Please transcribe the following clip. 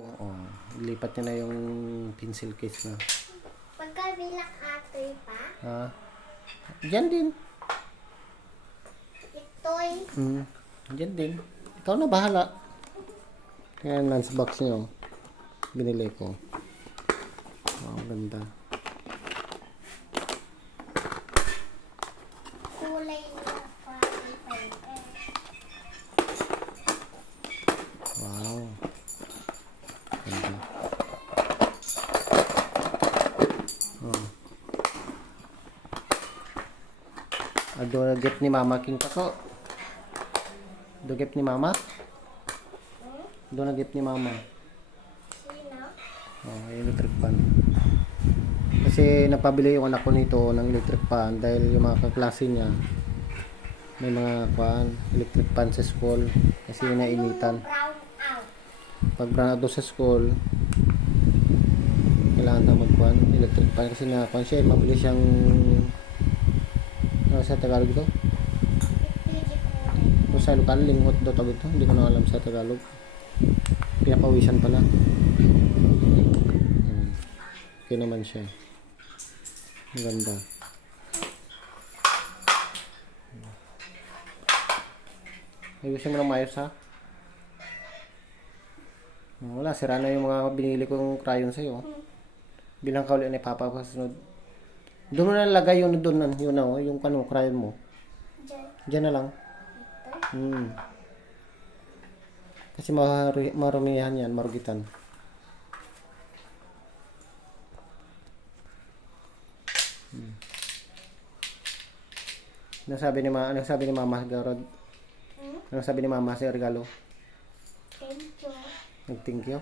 Oo, lipat niya na yung pencil case na. Pagkabilang atoy pa, Ha? Diyan din. ito'y Hmm. Diyan din. Ikaw na bahala. Yan, lunch box niyo. Binili ko. Wow, ganda. Gift ni Mama King Tako. Do gift ni Mama? Do na gift ni Mama. Sino? Oh, electric fan. Kasi napabili yung anak ko nito ng electric fan dahil yung mga kaklase niya may mga kwan, electric fan sa school kasi yung nainitan. Pag brown out sa school, kailangan na magkwan, electric fan kasi na kwan siya, mabili siyang ano sa Tagalog ito? O sa lokal, lingot daw tawag ito. Hindi ko na alam sa Tagalog. Pinapawisan pala. Hmm. Okay naman siya. Ang ganda. Ayusin mo ng mayos ha. Wala, sira na yung mga binili kong crayon sa'yo. Bilang ka ulit ni Papa pa sunod. Doon mo na lagay yung doon, yun na, oh, yung ano, crayon mo. Diyan. Diyan na lang. Hmm. Kasi marumi, marumihan yan, marugitan. Hmm. Ano sabi ni ma ano sabi ni Mama Garod? Hmm? Ano sabi ni Mama sa regalo? Thank you. Nag-thank you.